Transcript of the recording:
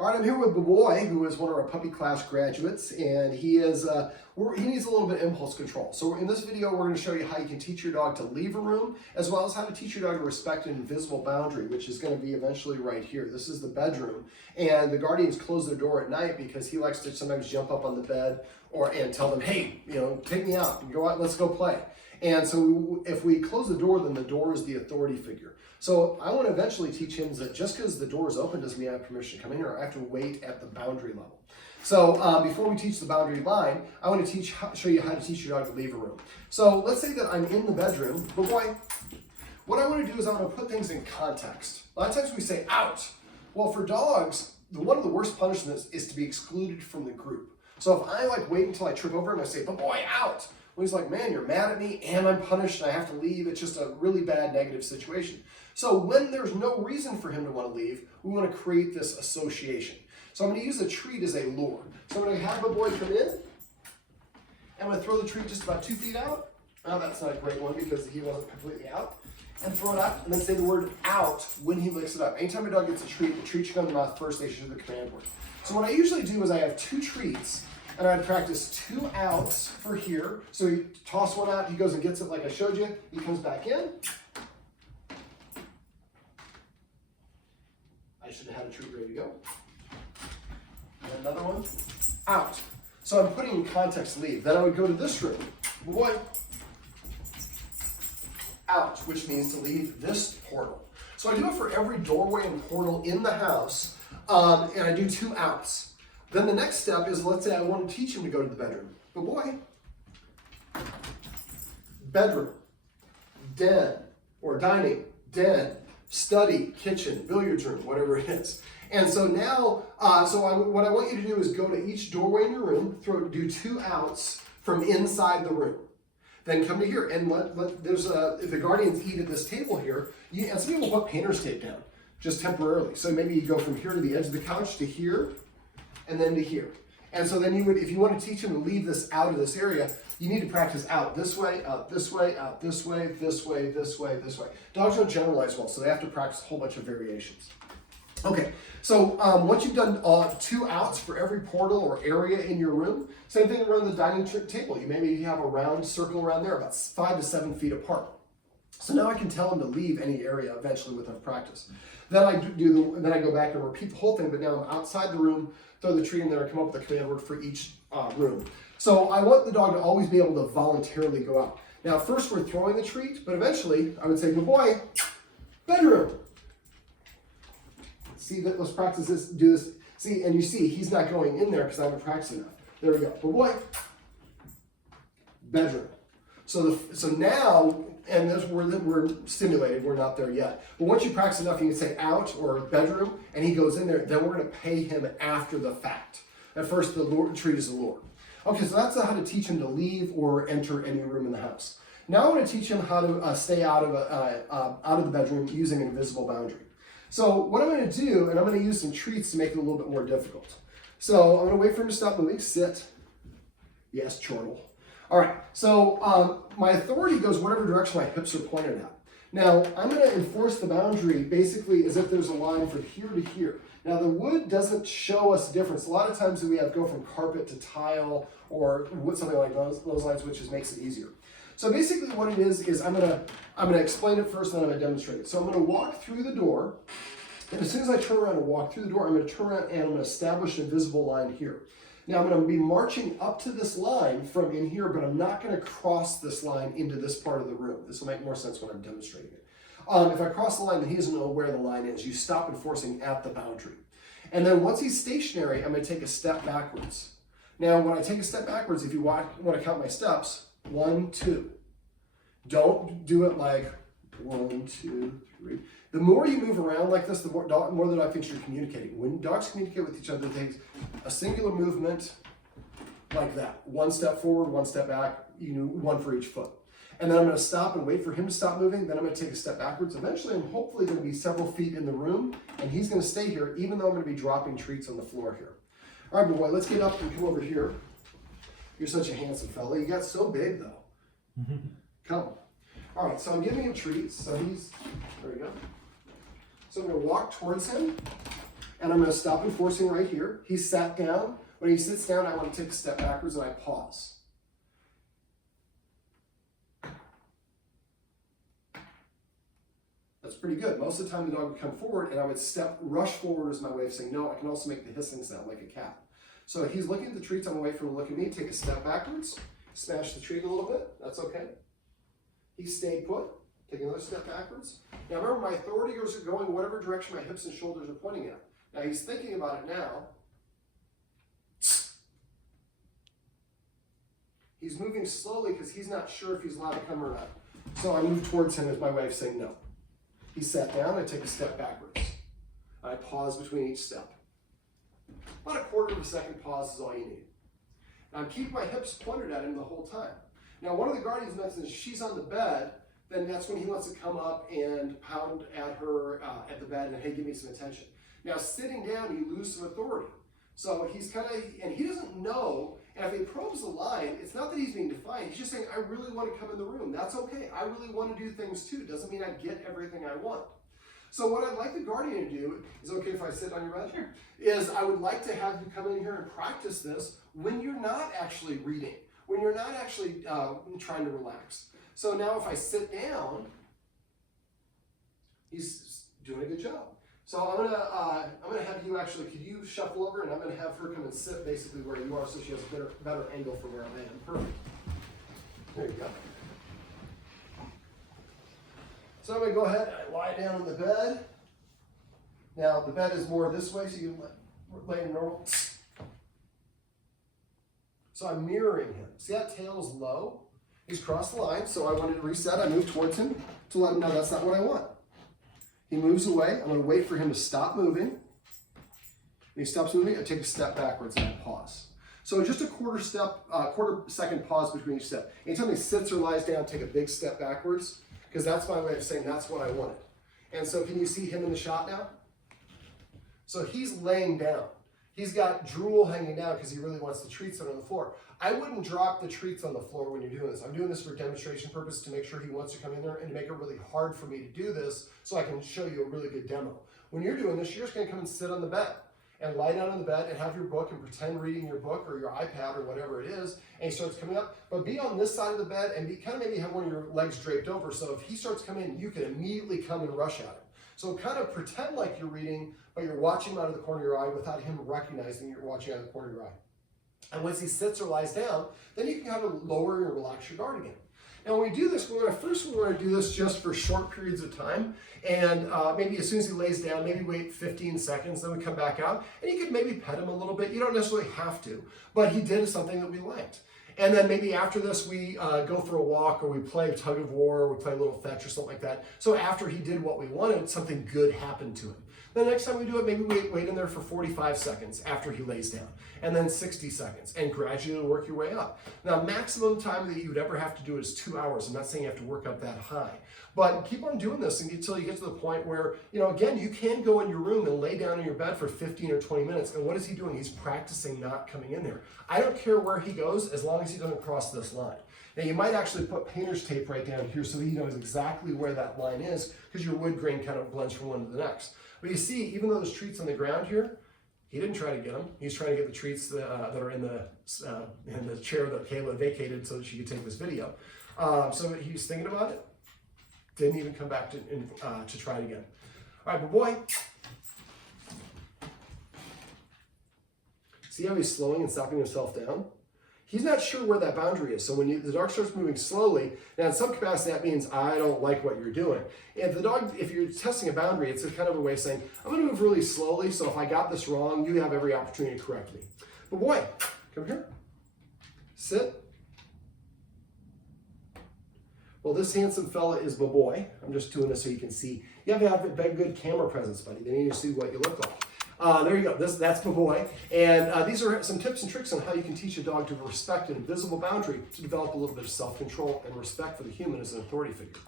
All right, I'm here with Buboy, who is one of our puppy class graduates, and he needs a little bit of impulse control. So in this video, we're going to show you how you can teach your dog to leave a room, as well as how to teach your dog to respect an invisible boundary, which is going to be eventually right here. This is the bedroom, and the guardians close their door at night because he likes to sometimes jump up on the bed and tell them, hey, take me out, and go out, let's go play. And so if we close the door, then the door is the authority figure. So I want to eventually teach him that just because the door is open doesn't mean I have permission to come in here. I have to wait at the boundary level. So before we teach the boundary line, I want to show you how to teach your dog to leave a room. So let's say that I'm in the bedroom, but boy, what I want to do is I want to put things in context. A lot of times we say out. Well, for dogs, one of the worst punishments is to be excluded from the group. So if I wait until I trip over him, I say, but boy, out. Well, he's like, man, you're mad at me and I'm punished and I have to leave. It's just a really bad negative situation. So when there's no reason for him to want to leave, we want to create this association. So I'm going to use a treat as a lure. So I'm going to have Buboy come in. I'm going to throw the treat just about 2 feet out. Oh, that's not a great one because he wasn't completely out. And throw it out and then say the word out when he licks it up. Anytime a dog gets a treat, the treat should come to the mouth first. They should do the command word. So what I usually do is I have 2 treats. And I'd practice 2 outs for here. So you toss one out, he goes and gets it like I showed you. He comes back in. I should have had a treat ready to go. And another one, out. So I'm putting in context leave. Then I would go to this room. Boy, out, which means to leave this portal. So I do it for every doorway and portal in the house, and I do 2 outs. Then the next step is, let's say I want to teach him to go to the bedroom. But boy, bedroom, den, or dining, den, study, kitchen, billiards room, whatever it is. And so now, what I want you to do is go to each doorway in your room, do 2 outs from inside the room. Then come to here and if the guardians eat at this table here, and some people put painter's tape down, just temporarily. So maybe you go from here to the edge of the couch to here, and then to here. And so then if you want to teach him to leave this out of this area, you need to practice out this way, out this way, out this way, this way, this way, this way. Dogs don't generalize well, so they have to practice a whole bunch of variations. Okay, so once you've done 2 outs for every portal or area in your room, same thing around the dining table. You maybe have a round circle around there, about 5 to 7 feet apart. So now I can tell him to leave any area eventually with enough practice. Then I go back and repeat the whole thing, but now I'm outside the room, throw the treat in there, and come up with a command word for each room. So I want the dog to always be able to voluntarily go out. Now first we're throwing the treat, but eventually I would say, good boy, bedroom. See, let's practice this, do this. See, and you see he's not going in there because I haven't practiced enough. There we go, good boy, bedroom. So now, and we're stimulated, we're not there yet. But once you practice enough, you can say out or bedroom, and he goes in there, then we're gonna pay him after the fact. At first, the treat is a lure. Okay, so that's how to teach him to leave or enter any room in the house. Now I wanna teach him how to stay out of the bedroom using an invisible boundary. So what I'm gonna do, and I'm gonna use some treats to make it a little bit more difficult. So I'm gonna wait for him to stop moving, sit. Yes, chortle. All right, so my authority goes whatever direction my hips are pointed at. Now, I'm going to enforce the boundary basically as if there's a line from here to here. Now, the wood doesn't show us a difference. A lot of times we go from carpet to tile or something like those lines, which just makes it easier. So basically what it is I'm going to explain it first, and then I'm going to demonstrate it. So I'm going to walk through the door, and as soon as I turn around and walk through the door, I'm going to turn around and I'm going to establish an invisible line here. Now I'm going to be marching up to this line from in here, but I'm not going to cross this line into this part of the room. This will make more sense when I'm demonstrating it. If I cross the line, then he doesn't know where the line is. You stop enforcing at the boundary. And then once he's stationary, I'm going to take a step backwards. Now when I take a step backwards, if you want to count my steps, 1, 2. Don't do it like 1, 2, 3. The more you move around like this, the more the dog thinks you're communicating. When dogs communicate with each other, they take a singular movement like that. 1 step forward, 1 step back, 1 for each foot. And then I'm going to stop and wait for him to stop moving. Then I'm going to take a step backwards. Eventually, I'm hopefully going to be several feet in the room, and he's going to stay here, even though I'm going to be dropping treats on the floor here. All right, boy, let's get up and come over here. You're such a handsome fella. You got so big, though. Come. All right, so I'm giving him treats. So there we go. So I'm going to walk towards him, And I'm going to stop enforcing right here. He sat down. When he sits down, I want to take a step backwards and I pause. That's pretty good. Most of the time the dog would come forward and I would rush forward as my way of saying no. I can also make the hissing sound like a cat. So he's looking at the treats, I'm away from him, look at me, take a step backwards, smash the treat a little bit, that's okay. He stayed put, take another step backwards. Now remember, my authority is going whatever direction my hips and shoulders are pointing at. Now he's thinking about it now. He's moving slowly because he's not sure if he's allowed to come or not. So I move towards him as my way of saying no. He sat down, I take a step backwards. I pause between each step. About a quarter of a second pause is all you need. And I'm keeping my hips pointed at him the whole time. Now one of the guardians mentions if she's on the bed, then that's when he wants to come up and pound at her at the bed and hey, give me some attention. Now sitting down, you lose some authority. So he's kind of, and he doesn't know, and if he probes the line, it's not that he's being defiant, he's just saying, I really want to come in the room. That's okay, I really want to do things too. Doesn't mean I get everything I want. So what I'd like the guardian to do, is it okay if I sit on your bed? Sure. Is I would like to have you come in here and practice this when you're not actually reading, when you're not actually trying to relax. So now if I sit down, he's doing a good job. So I'm gonna have you actually, could you shuffle over and I'm gonna have her come and sit basically where you are so she has a better angle from where I am. Perfect. There you go. So I'm gonna go ahead and I lie down on the bed. Now the bed is more this way, so you lay normal. So I'm mirroring him. See that tail's low? He's crossed the line, so I wanted to reset. I move towards him to let him know that's not what I want. He moves away. I'm going to wait for him to stop moving. When he stops moving, I take a step backwards and I pause. So just a quarter second pause between each step. Anytime he sits or lies down, take a big step backwards, because that's my way of saying that's what I wanted. And so can you see him in the shot now? So he's laying down. He's got drool hanging down because he really wants the treats that are on the floor. I wouldn't drop the treats on the floor when you're doing this. I'm doing this for demonstration purpose to make sure he wants to come in there and to make it really hard for me to do this so I can show you a really good demo. When you're doing this, you're just going to come and sit on the bed and lie down on the bed and have your book and pretend reading your book or your iPad or whatever it is, and he starts coming up. But be on this side of the bed and be kind of maybe have one of your legs draped over, so if he starts coming in, you can immediately come and rush at him. So kind of pretend like you're reading, but you're watching him out of the corner of your eye without him recognizing you're watching out of the corner of your eye. And once he sits or lies down, then you can kind of lower and relax your guard again. Now when we do this, we want to do this just for short periods of time. And maybe as soon as he lays down, maybe wait 15 seconds, then we come back out. And you could maybe pet him a little bit. You don't necessarily have to, but he did something that we liked. And then maybe after this, we go for a walk, or we play tug of war, or we play a little fetch or something like that. So after he did what we wanted, something good happened to him. The next time we do it, maybe we wait in there for 45 seconds after he lays down, and then 60 seconds, and gradually work your way up. Now, maximum time that you would ever have to do is 2 hours. I'm not saying you have to work up that high, but keep on doing this until you get to the point where, again, you can go in your room and lay down in your bed for 15 or 20 minutes, and what is he doing? He's practicing not coming in there. I don't care where he goes as long as he doesn't cross this line. Now, you might actually put painter's tape right down here so he knows exactly where that line is, because your wood grain kind of blends from one to the next. But you see, even though there's treats on the ground here, he didn't try to get them. He's trying to get the treats that are in the chair that Kayla vacated so that she could take this video. So he's thinking about it. Didn't even come back to try it again. All right, Buboy. See how he's slowing and stopping himself down? He's not sure where that boundary is. So when the dog starts moving slowly, now in some capacity that means I don't like what you're doing. If you're testing a boundary, it's a kind of a way of saying, I'm gonna move really slowly, so if I got this wrong, you have every opportunity to correct me. But boy, come here, sit. Well, this handsome fella is Buboy. I'm just doing this so you can see. You have to have a good camera presence, buddy. They need to see what you look like. There you go, that's Buboy. And these are some tips and tricks on how you can teach a dog to respect an invisible boundary to develop a little bit of self-control and respect for the human as an authority figure.